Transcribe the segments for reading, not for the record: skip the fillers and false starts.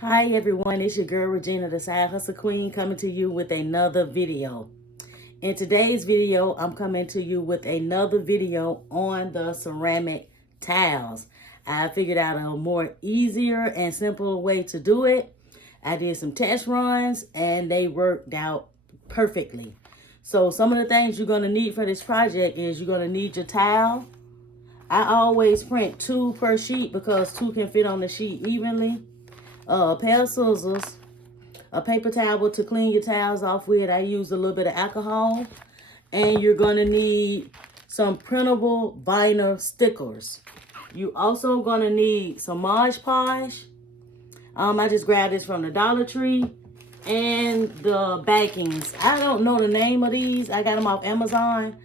Hi everyone, it's your girl Regina, the Side Hustle Queen, coming to you with another video. In today's video, I'm coming to you with another video on the ceramic tiles. I figured out a more easier and simpler way to do it. I did some test runs and they worked out perfectly. So some of the things you're going to need for this project is you're going to need your tile. I always print 2 per sheet because 2 can fit on the sheet evenly. A pair of scissors, a paper towel to clean your towels off with. I use a little bit of alcohol. And you're going to need some printable vinyl stickers. You also going to need some Mod Podge. I just grabbed this from the Dollar Tree. And the backings. I don't know the name of these. I got them off Amazon.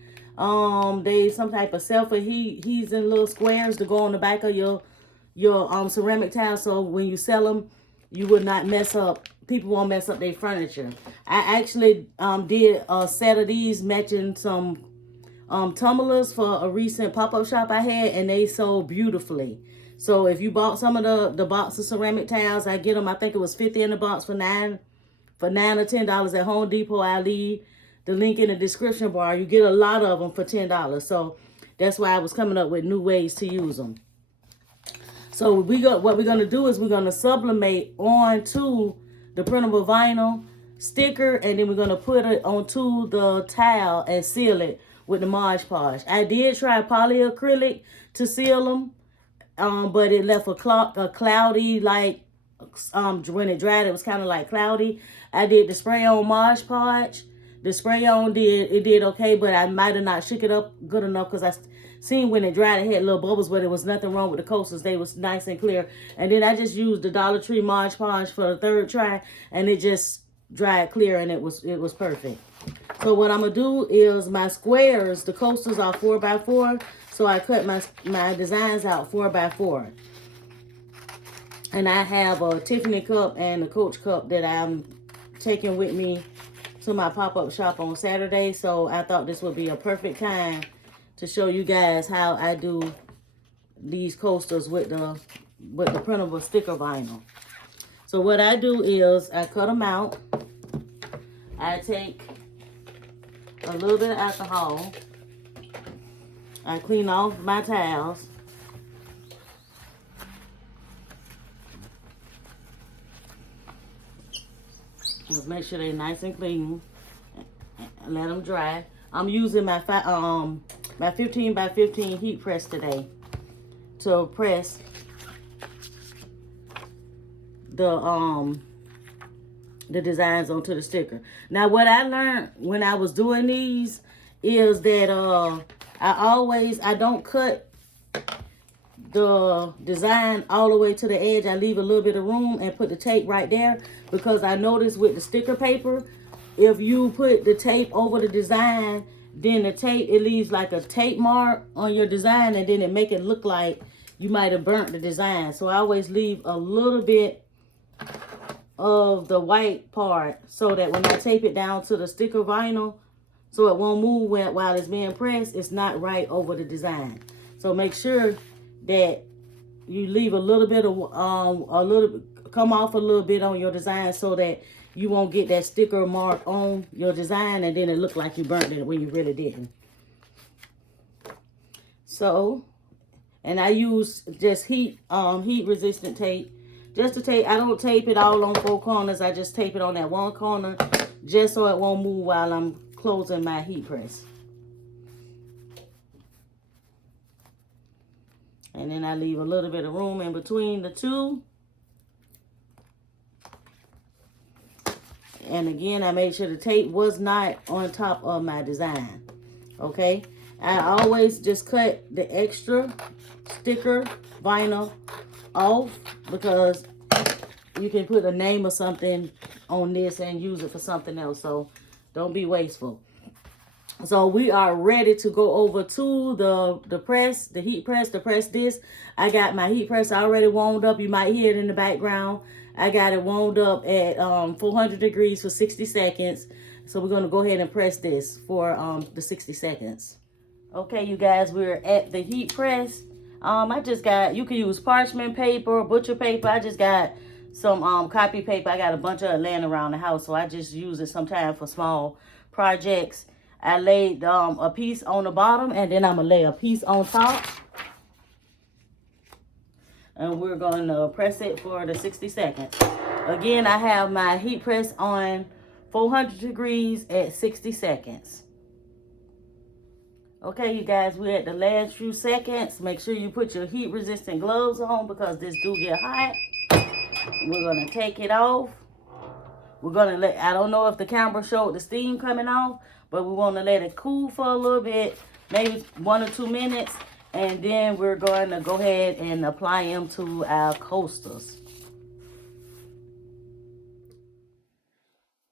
They some type of he's in little squares to go on the back of your ceramic tile, so when you sell them, you would not mess up. People won't mess up their furniture. I actually did a set of these matching some tumblers for a recent pop-up shop I had, and they sold beautifully. So if you bought some of the box of ceramic tiles, I get them. I think it was $50 in the box for $9 or $10 at Home Depot. I leave the link in the description bar. You get a lot of them for $10. So that's why I was coming up with new ways to use them. So what we're going to do is we're going to sublimate onto the printable vinyl sticker, and then we're going to put it onto the tile and seal it with the Mod Podge. I did try polyacrylic to seal them, but it left a cloudy, like, when it dried, it was kind of like cloudy. I did the spray-on Mod Podge. The spray-on did okay, but I might have not shook it up good enough because I seen when it dried, it had little bubbles, but there was nothing wrong with the coasters. They was nice and clear. And then I just used the Dollar Tree Mod Podge for the third try, and it just dried clear, and it was perfect. So what I'm gonna do is my squares, the coasters are 4x4, so I cut my designs out 4x4. And I have a Tiffany cup and a Coach cup that I'm taking with me to my pop-up shop on Saturday. So I thought this would be a perfect time to show you guys how I do these coasters with the printable sticker vinyl. So what I do is I cut them out. I take a little bit of alcohol. I clean off my towels. Just make sure they're nice and clean. And let them dry. I'm using my 15 by 15 heat press today to press the designs onto the sticker. Now what I learned when I was doing these is that I don't cut the design all the way to the edge. I leave a little bit of room and put the tape right there, because I noticed with the sticker paper, if you put the tape over the design, then the tape, it leaves like a tape mark on your design, and then it make it look like you might have burnt the design. So I always leave a little bit of the white part so that when I tape it down to the sticker vinyl, so it won't move while it's being pressed, it's not right over the design. So make sure that you leave a little bit of come off a little bit on your design so that you won't get that sticker mark on your design, and then it look like you burnt it when you really didn't. So, and I use just heat resistant tape, just to tape. I don't tape it all on 4 corners. I just tape it on that one corner, just so it won't move while I'm closing my heat press. And then I leave a little bit of room in between the two. And again, I made sure the tape was not on top of my design. Okay? I always just cut the extra sticker vinyl off, because you can put a name or something on this and use it for something else. So don't be wasteful. So we are ready to go over to the heat press to press this. I got my heat press already warmed up. You might hear it in the background. I got it warmed up at 400 degrees for 60 seconds. So we're going to go ahead and press this for the 60 seconds. Okay, you guys, we're at the heat press. I just got, you can use parchment paper, butcher paper. I just got some copy paper. I got a bunch of it laying around the house, so I just use it sometimes for small projects. I laid a piece on the bottom, and then I'm going to lay a piece on top. And we're going to press it for the 60 seconds. Again, I have my heat press on 400 degrees at 60 seconds. Okay, you guys, we're at the last few seconds. Make sure you put your heat resistant gloves on because this do get hot. We're going to take it off. We're going to let, I don't know if the camera showed the steam coming off, but we want to let it cool for a little bit, maybe 1 or 2 minutes. And then we're going to go ahead and apply them to our coasters.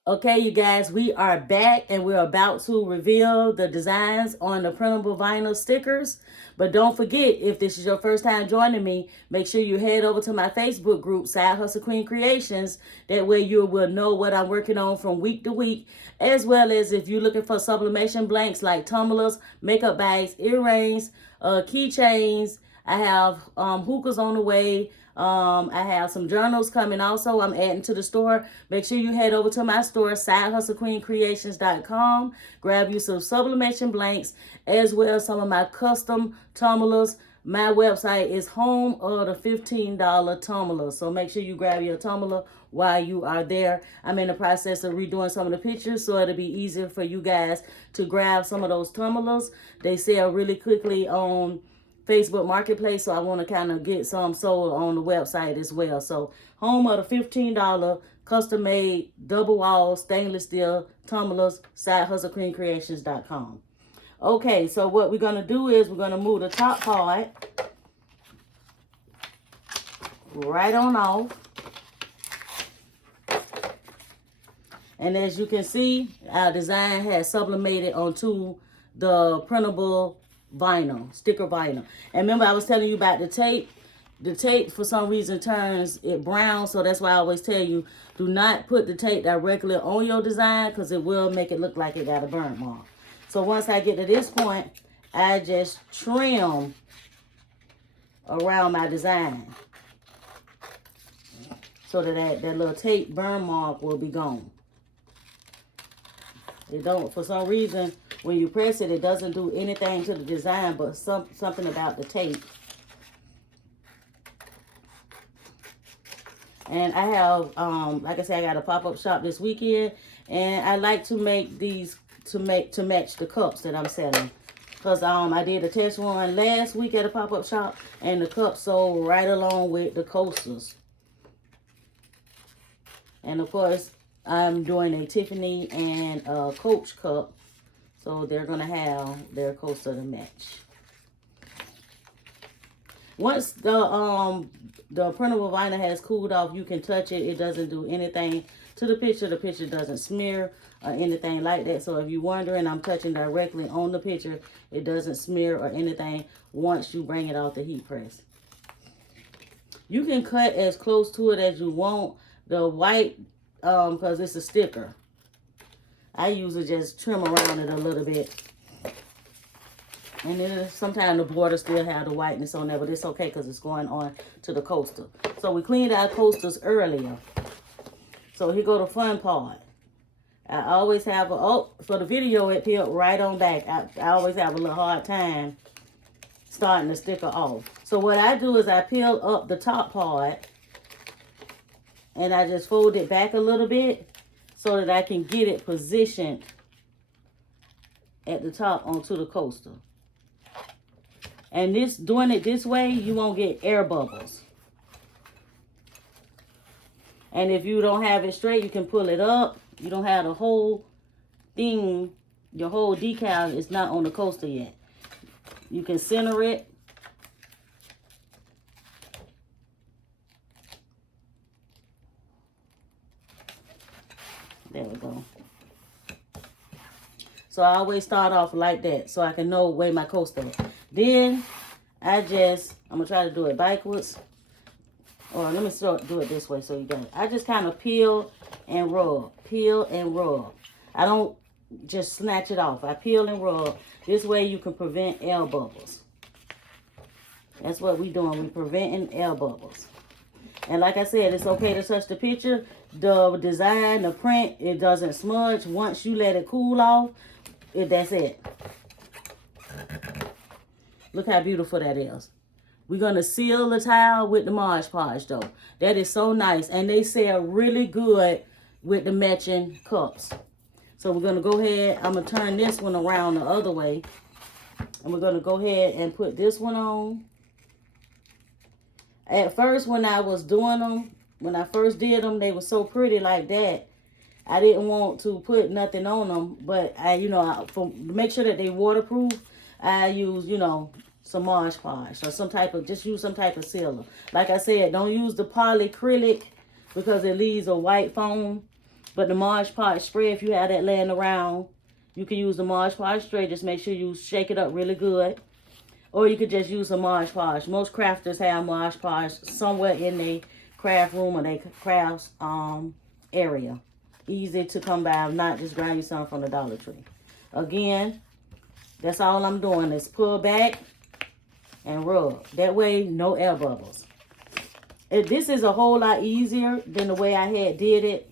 Okay, you guys, we are back and we're about to reveal the designs on the printable vinyl stickers. But don't forget, if this is your first time joining me, make sure you head over to my Facebook group, Side Hustle Queen Creations. That way you will know what I'm working on from week to week, as well as if you're looking for sublimation blanks like tumblers, makeup bags, earrings, keychains. I have hookahs on the way. I have some journals coming also. I'm adding to the store. Make sure you head over to my store, sidehustlequeencreations.com. Grab you some sublimation blanks as well as some of my custom tumblers. My website is home of the $15 tumbler. So make sure you grab your tumbler while you are there. I'm in the process of redoing some of the pictures, so it'll be easier for you guys to grab some of those tumblers. They sell really quickly on Facebook Marketplace, so I want to kind of get some sold on the website as well. So home of the $15 custom made double wall stainless steel tumblers, sidehustlequeencreations.com. Okay, so what we're going to do is we're going to move the top part right on off. And as you can see, our design has sublimated onto the printable vinyl, sticker vinyl. And remember, I was telling you about the tape. The tape, for some reason, turns it brown. So that's why I always tell you, do not put the tape directly on your design because it will make it look like it got a burn mark. So once I get to this point, I just trim around my design so that little tape burn mark will be gone. It don't, for some reason, when you press it, it doesn't do anything to the design, but something about the tape. And I have, like I said, I got a pop-up shop this weekend, and I like to make these to match the cups that I'm selling. Because I did a test one last week at a pop-up shop, and the cups sold right along with the coasters. And of course, I'm doing a Tiffany and a Coach cup. So they're going to have their coaster to match. Once the printable vinyl has cooled off, you can touch it. It doesn't do anything to the picture. The picture doesn't smear or anything like that. So if you're wondering, I'm touching directly on the picture. It doesn't smear or anything once you bring it off the heat press. You can cut as close to it as you want. The white, because it's a sticker, I usually just trim around it a little bit. And then sometimes the border still have the whiteness on there, but it's okay because it's going on to the coaster. So we cleaned our coasters earlier. So here go the fun part. I always have for the video it peeled right on back. I always have a little hard time starting the sticker off. So what I do is I peel up the top part and I just fold it back a little bit so that I can get it positioned at the top onto the coaster. And doing it this way, you won't get air bubbles. And if you don't have it straight, you can pull it up. You don't have the whole thing, your whole decal is not on the coaster yet. You can center it. There we go. So I always start off like that so I can know where my coaster is. Then I'm going to try to do it backwards. Or let me do it this way so you got it. I just kind of peel and rub. Peel and rub. I don't just snatch it off. I peel and rub. This way you can prevent air bubbles. That's what we're doing. We're preventing air bubbles. And like I said, it's okay to touch the picture. The design, the print, it doesn't smudge. Once you let it cool off, that's it. Look how beautiful that is. We're going to seal the tile with the Mod Podge though. That is so nice. And they sell really good with the matching cups. So we're going to go ahead. I'm going to turn this one around the other way. And we're going to go ahead and put this one on. At first, when I was doing them, when I first did them, they were so pretty like that. I didn't want to put nothing on them. But, to make sure that they waterproof, I use, some Mod Podge or just use some type of sealer. Like I said, don't use the polyacrylic because it leaves a white foam. But the Mod Podge spray, if you have that laying around, you can use the Mod Podge spray. Just make sure you shake it up really good. Or you could just use a Mod Podge. Most crafters have Mod Podge somewhere in their craft room or their crafts area. Easy to come by, not just grab you some from the Dollar Tree. Again, that's all I'm doing is pull back and rub. That way, no air bubbles. This is a whole lot easier than the way I had did it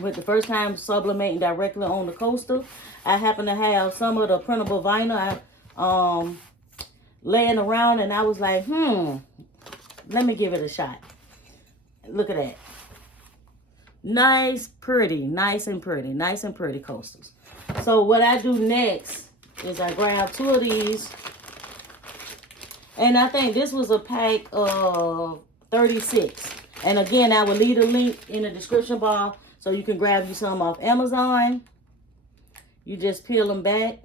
with the first time sublimating directly on the coaster. I happen to have some of the printable vinyl laying around, and I was like, let me give it a shot. Look at that. Nice and pretty coasters. So what I do next is I grab 2 of these, and I think this was a pack of 36. And again, I will leave a link in the description bar so you can grab you some off Amazon. You just peel them back.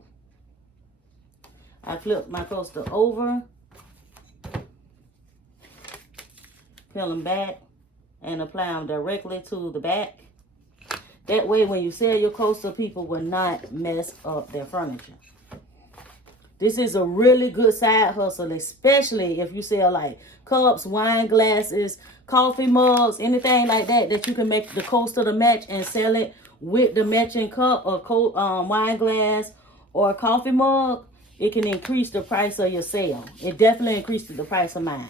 I flip my coaster over, peel them back, and apply them directly to the back. That way, when you sell your coaster, people will not mess up their furniture. This is a really good side hustle, especially if you sell like cups, wine glasses, coffee mugs, anything like that, that you can make the coaster to match and sell it with the matching cup or wine glass or coffee mug. It can increase the price of your sale. It definitely increased the price of mine.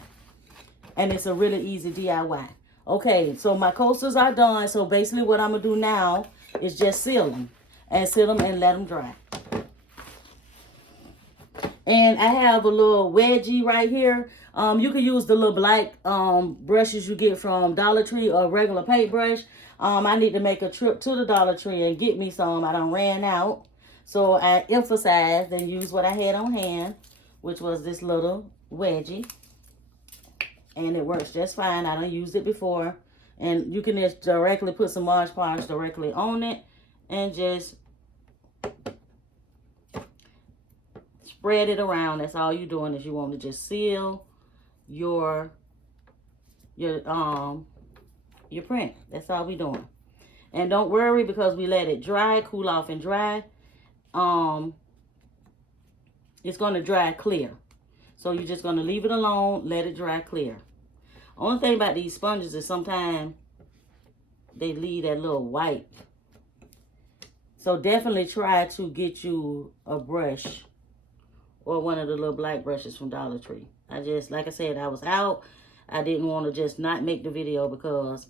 And it's a really easy DIY. Okay, so my coasters are done. So basically what I'm going to do now is just seal them. And seal them and let them dry. And I have a little wedgie right here. You can use the little black brushes you get from Dollar Tree or regular paintbrush. I need to make a trip to the Dollar Tree and get me some. I done ran out. So I emphasized and used what I had on hand, which was this little wedgie. And it works just fine. I done used it before. And you can just directly put some Mod Podge directly on it and just spread it around. That's all you're doing, is you want to just seal your print. That's all we're doing. And don't worry, because we let it dry, cool off and dry. It's going to dry clear. So you're just going to leave it alone, let it dry clear. Only thing about these sponges is sometimes they leave that little white. So definitely try to get you a brush or one of the little black brushes from Dollar Tree. Like I said, I was out. I didn't want to just not make the video because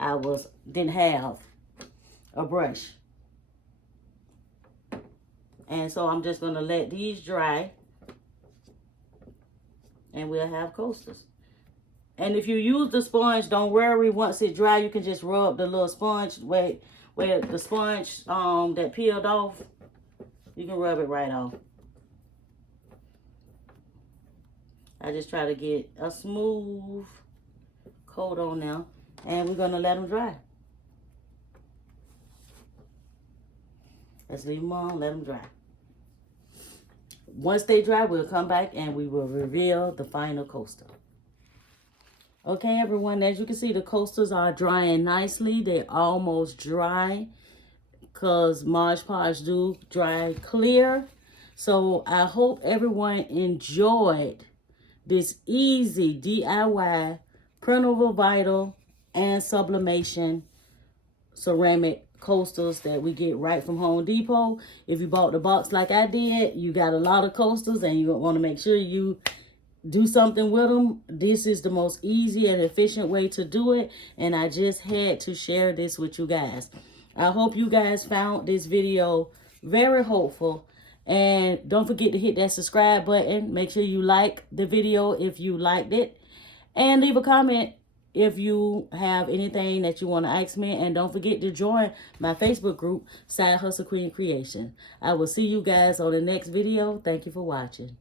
I didn't have a brush. And so I'm just going to let these dry. And we'll have coasters. And if you use the sponge, don't worry. Once it dry, you can just rub the little sponge where the sponge that peeled off. You can rub it right off. I just try to get a smooth coat on now. And we're going to let them dry. Let's leave them on, let them dry. Once they dry, we'll come back and we will reveal the final coaster. Okay, everyone, as you can see, the coasters are drying nicely. They're almost dry because Mod Podge do dry clear. So I hope everyone enjoyed this easy DIY printable vinyl and sublimation ceramic coasters that we get right from Home Depot. If you bought the box like I did, you got a lot of coasters and you want to make sure you do something with them, this is the most easy and efficient way to do it. And I just had to share this with you guys. I hope you guys found this video very hopeful. And don't forget to hit that subscribe button. Make sure you like the video if you liked it. And leave a comment if you have anything that you want to ask me. And don't forget to join my Facebook group, Side Hustle Queen Creation. I will see you guys on the next video. Thank you for watching.